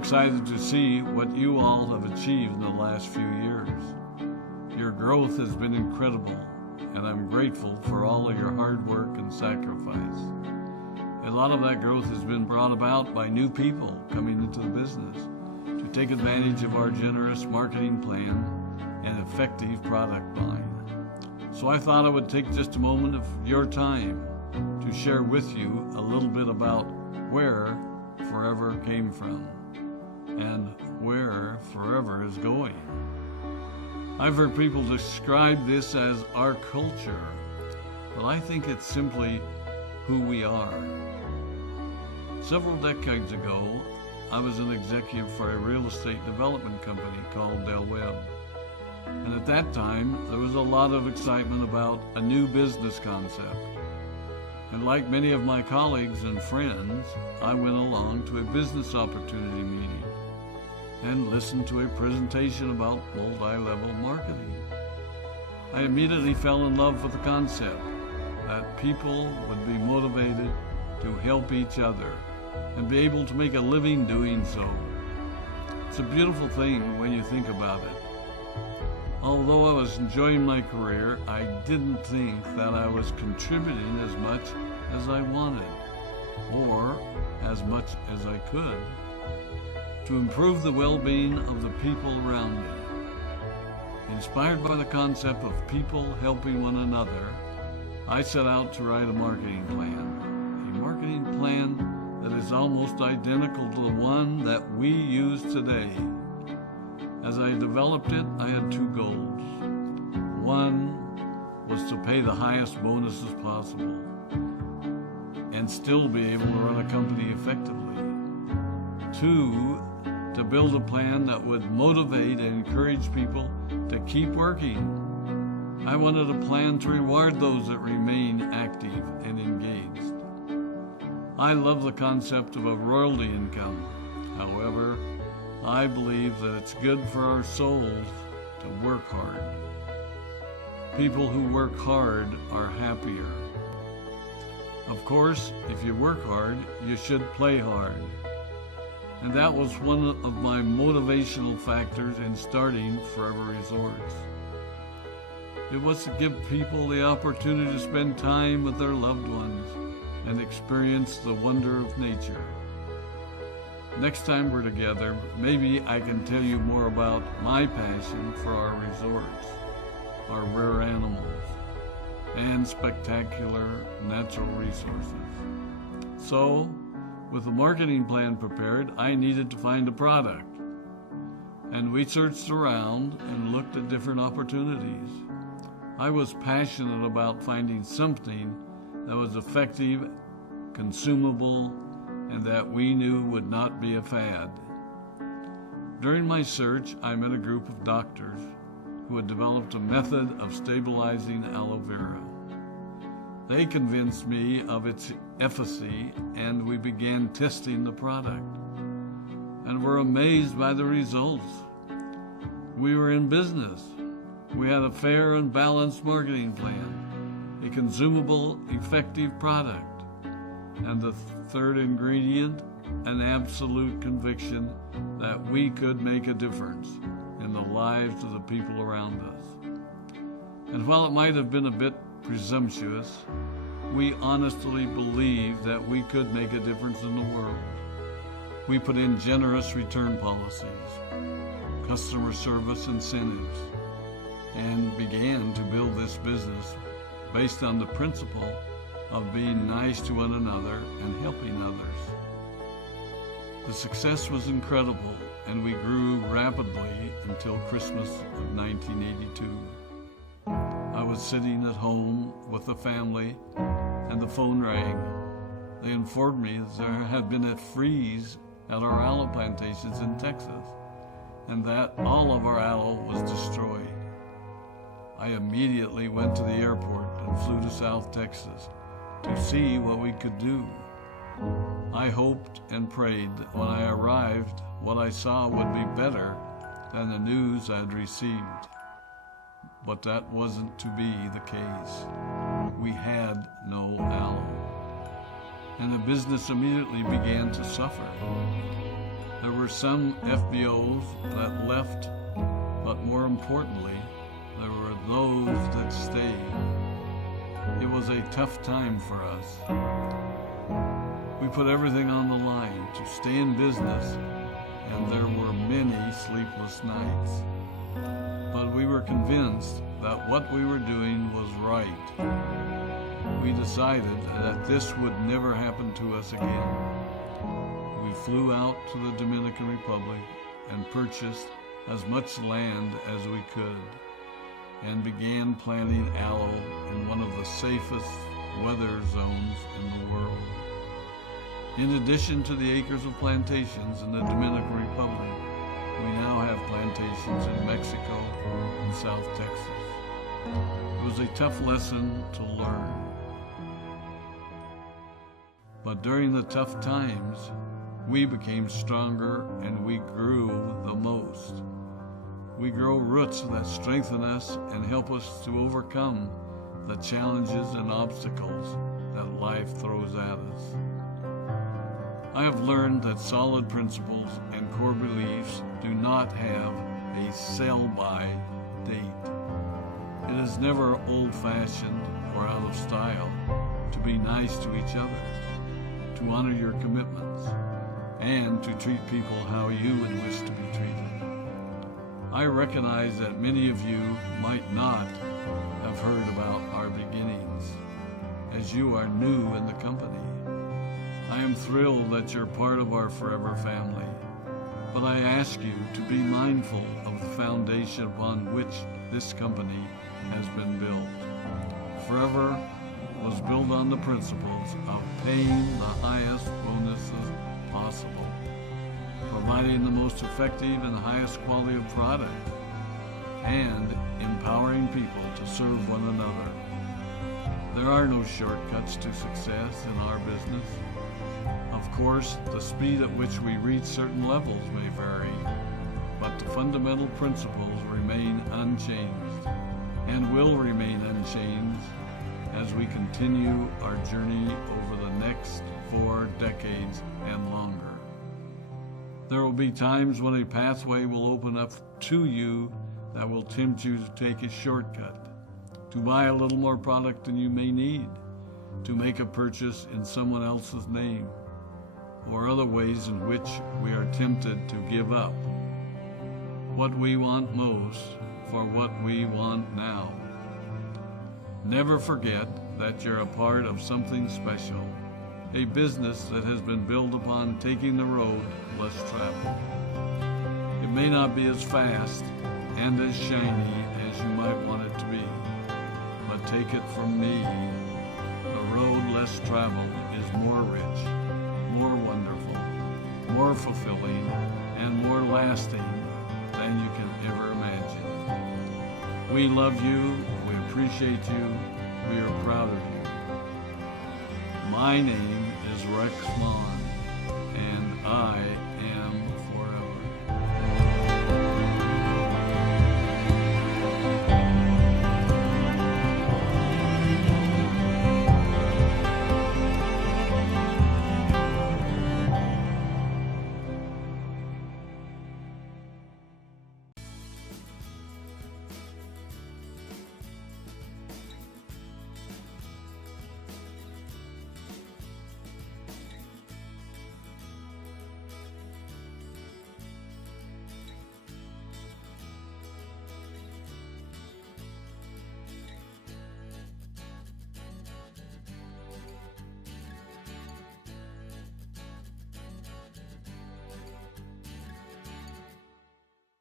excited to see what you all have achieved in the last few years. Your growth has been incredible, and I'm grateful for all of your hard work and sacrifice. A lot of that growth has been brought about by new people coming into the business to take advantage of our generous marketing plan and effective product line. So I thought I would take just a moment of your time to share with you a little bit about where forever came from and where forever is going. I've heard people describe this as our culture, but I think it's simply who we are. Several decades ago, I was an executive for a real estate development company called Del Webb. And at that time, there was a lot of excitement about a new business concept. And like many of my colleagues and friends, I went along to a business opportunity meeting and listened to a presentation about multi-level marketing. I immediately fell in love with the concept that people would be motivated to help each other and be able to make a living doing so. It's a beautiful thing when you think about it. Although I was enjoying my career, I didn't think that I was contributing as much as I wanted, or as much as I could, to improve the well-being of the people around me. Inspired by the concept of people helping one another, I set out to write a marketing plan that is almost identical to the one that we use today. As I developed it, I had two goals. One was to pay the highest bonuses possible and still be able to run a company effectively. Two, to build a plan that would motivate and encourage people to keep working. I wanted a plan to reward those that remain active and engaged. I love the concept of a royalty income. However, I believe that it's good for our souls to work hard. People who work hard are happier. Of course, if you work hard, you should play hard. And that was one of my motivational factors in starting Forever Resorts. It was to give people the opportunity to spend time with their loved ones and experience the wonder of nature. Next time we're together, maybe I can tell you more about my passion for our resorts, our rare animals, and spectacular natural resources. So, with the marketing plan prepared, I needed to find a product. And we searched around and looked at different opportunities. I was passionate about finding something that was effective, consumable, and that we knew would not be a fad. During my search, I met a group of doctors who had developed a method of stabilizing aloe vera. They convinced me of its efficacy, and we began testing the product, and were amazed by the results. We were in business. We had a fair and balanced marketing plan, a consumable, effective product, and the third ingredient, an absolute conviction that we could make a difference in the lives of the people around us. And while it might have been a bit presumptuous, we honestly believed that we could make a difference in the world. We put in generous return policies, customer service incentives, and began to build this business based on the principle of being nice to one another and helping others. The success was incredible, and we grew rapidly until Christmas of 1982. I was sitting at home with the family, and the phone rang. They informed me that there had been a freeze at our aloe plantations in Texas, and that all of our aloe was destroyed. I immediately went to the airport and flew to South Texas to see what we could do. I hoped and prayed that when I arrived, what I saw would be better than the news I had received. But that wasn't to be the case. We had no aloe, and the business immediately began to suffer. There were some FBOs that left, but more importantly, there were those that stayed. It was a tough time for us. We put everything on the line to stay in business, and there were many sleepless nights. But we were convinced that what we were doing was right. We decided that this would never happen to us again. We flew out to the Dominican Republic and purchased as much land as we could, and began planting aloe in one of the safest weather zones in the world. In addition to the acres of plantations in the Dominican Republic, we now have plantations in Mexico and South Texas. It was a tough lesson to learn. But during the tough times, we became stronger and we grew the most. We grow roots that strengthen us and help us to overcome the challenges and obstacles that life throws at us. I have learned that solid principles and core beliefs do not have a sell-by date. It is never old-fashioned or out of style to be nice to each other, to honor your commitments, and to treat people how you would wish to be treated. I recognize that many of you might not have heard about our beginnings, as you are new in the company. I am thrilled that you're part of our forever family, but I ask you to be mindful of the foundation upon which this company has been built. Forever was built on the principles of paying the highest bonuses possible, providing the most effective and highest quality of product, and empowering people to serve one another. There are no shortcuts to success in our business. Of course, the speed at which we reach certain levels may vary, but the fundamental principles remain unchanged and will remain unchanged as we continue our journey over the next 4 decades and longer. There will be times when a pathway will open up to you that will tempt you to take a shortcut, to buy a little more product than you may need, to make a purchase in someone else's name, or other ways in which we are tempted to give up what we want most for what we want now. Never forget that you're a part of something special, a business that has been built upon taking the road less traveled. It may not be as fast and as shiny as you might want it to be, but take it from me, the road less traveled is more rich, more wonderful, more fulfilling, and more lasting than you can ever imagine. We love you, we appreciate you, we are proud of you. My name is Rex Mon, and I